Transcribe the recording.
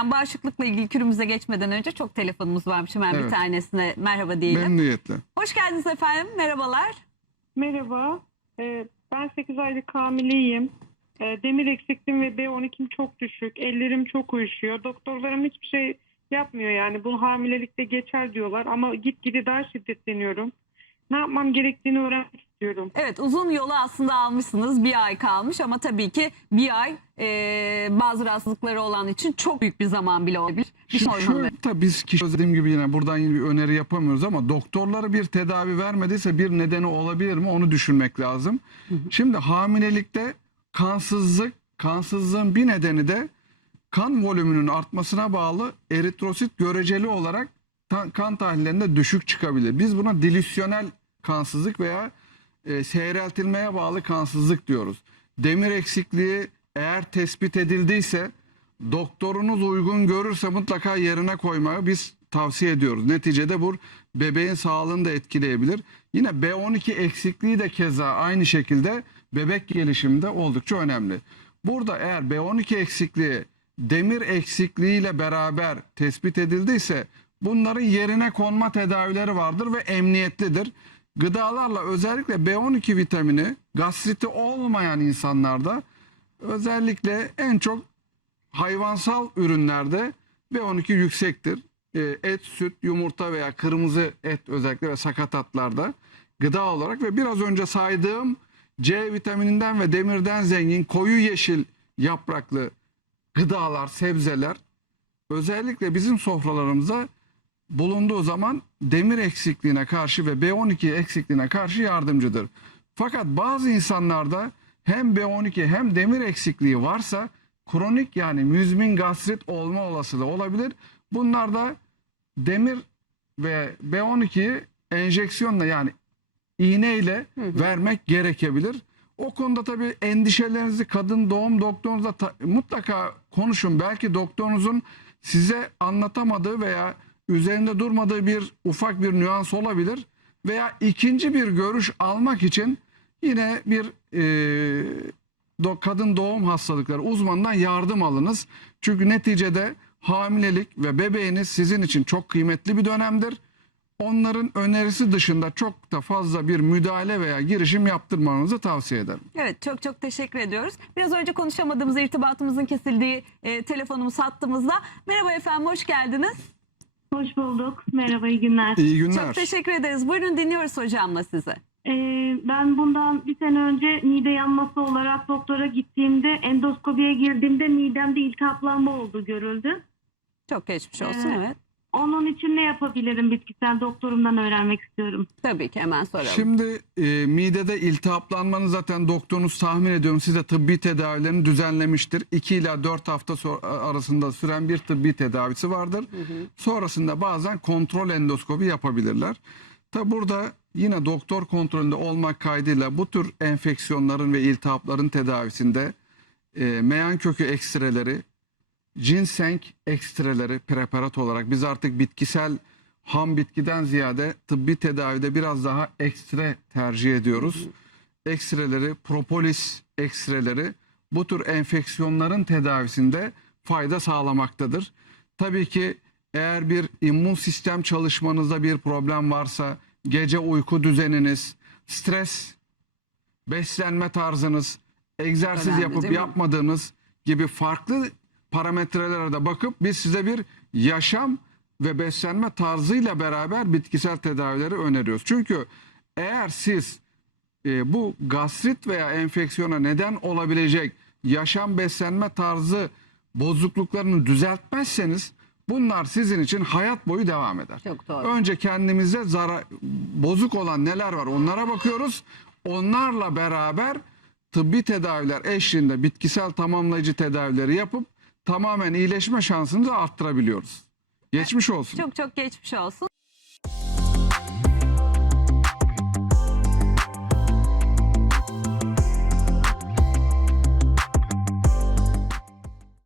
hocam bağışıklıkla ilgili kürümüze geçmeden önce çok telefonumuz varmış. Hemen bir Evet. tanesine merhaba diyelim. Memnuniyetle. Hoş geldiniz efendim. Merhabalar. Merhaba. Ee, ben 8 aylık hamileyim. Ee, demir eksikliğim ve B12'm çok düşük. Ellerim çok uyuşuyor. Doktorlarım hiçbir şey yapmıyor yani. Bu hamilelikte geçer diyorlar ama gitgide daha şiddetleniyorum. Ne yapmam gerektiğini öğrenmek istiyorum. Evet uzun yolu aslında almışsınız. Bir ay kalmış ama tabii ki bir ay e, bazı rahatsızlıkları olan için çok büyük bir zaman bile olabilir. Bir sormalı. şöyle tabii biz kişi dediğim gibi yine buradan yine bir öneri yapamıyoruz ama doktorları bir tedavi vermediyse bir nedeni olabilir mi onu düşünmek lazım. Şimdi hamilelikte kansızlık, kansızlığın bir nedeni de kan volümünün artmasına bağlı eritrosit göreceli olarak kan tahlillerinde düşük çıkabilir. Biz buna dilüsyonel kansızlık veya e, seyreltilmeye bağlı kansızlık diyoruz. Demir eksikliği eğer tespit edildiyse doktorunuz uygun görürse mutlaka yerine koymayı biz tavsiye ediyoruz. Neticede bu bebeğin sağlığını da etkileyebilir. Yine B12 eksikliği de keza aynı şekilde bebek gelişiminde oldukça önemli. Burada eğer B12 eksikliği demir eksikliğiyle beraber tespit edildiyse bunların yerine konma tedavileri vardır ve emniyetlidir. Gıdalarla özellikle B12 vitamini gastriti olmayan insanlarda özellikle en çok hayvansal ürünlerde B12 yüksektir. E, Et, süt, yumurta veya kırmızı et özellikle ve sakatatlarda gıda olarak ve biraz önce saydığım C vitamininden ve demirden zengin koyu yeşil yapraklı gıdalar, sebzeler özellikle bizim sofralarımıza bulunduğu zaman demir eksikliğine karşı ve B12 eksikliğine karşı yardımcıdır. Fakat bazı insanlarda hem B12 hem demir eksikliği varsa kronik yani müzmin gastrit olma olasılığı olabilir. Bunlarda demir ve B12'yi enjeksiyonla yani iğneyle vermek gerekebilir. O konuda tabii endişelerinizi kadın doğum doktorunuzla mutlaka konuşun. Belki doktorunuzun size anlatamadığı veya üzerinde durmadığı bir ufak bir nüans olabilir. Veya ikinci bir görüş almak için yine bir e, do- kadın doğum hastalıkları uzmanından yardım alınız. Çünkü neticede hamilelik ve bebeğiniz sizin için çok kıymetli bir dönemdir onların önerisi dışında çok da fazla bir müdahale veya girişim yaptırmanızı tavsiye ederim. Evet çok çok teşekkür ediyoruz. Biraz önce konuşamadığımız irtibatımızın kesildiği e, telefonumuz hattımızda. Merhaba efendim hoş geldiniz. Hoş bulduk. Merhaba, iyi günler. İyi günler. Çok teşekkür ederiz. Buyurun dinliyoruz hocamla sizi. Ee, ben bundan bir sene önce mide yanması olarak doktora gittiğimde endoskopiye girdiğimde midemde iltihaplanma olduğu görüldü. Çok geçmiş olsun Evet. evet. Onun için ne yapabilirim bitkisel doktorumdan öğrenmek istiyorum. Tabii ki hemen soralım. Şimdi e, midede iltihaplanmanı zaten doktorunuz tahmin ediyorum size tıbbi tedavilerini düzenlemiştir. 2 ila 4 hafta so- arasında süren bir tıbbi tedavisi vardır. Sonrasında bazen kontrol endoskopi yapabilirler. Tabi burada yine doktor kontrolünde olmak kaydıyla bu tür enfeksiyonların ve iltihapların tedavisinde e, meyan kökü ekstreleri, ginseng ekstreleri preparat olarak biz artık bitkisel ham bitkiden ziyade tıbbi tedavide biraz daha ekstre tercih ediyoruz. Ekstreleri, propolis ekstreleri bu tür enfeksiyonların tedavisinde fayda sağlamaktadır. Tabii ki eğer bir immün sistem çalışmanızda bir problem varsa, gece uyku düzeniniz, stres, beslenme tarzınız, egzersiz Önemli, yapıp yapmadığınız gibi farklı parametrelere de bakıp biz size bir yaşam ve beslenme tarzıyla beraber bitkisel tedavileri öneriyoruz. Çünkü eğer siz e, bu gastrit veya enfeksiyona neden olabilecek yaşam beslenme tarzı bozukluklarını düzeltmezseniz bunlar sizin için hayat boyu devam eder. Çok doğru. Önce kendimize zarar, bozuk olan neler var onlara bakıyoruz. Onlarla beraber tıbbi tedaviler eşliğinde bitkisel tamamlayıcı tedavileri yapıp tamamen iyileşme şansını da arttırabiliyoruz. Geçmiş olsun. Çok çok geçmiş olsun.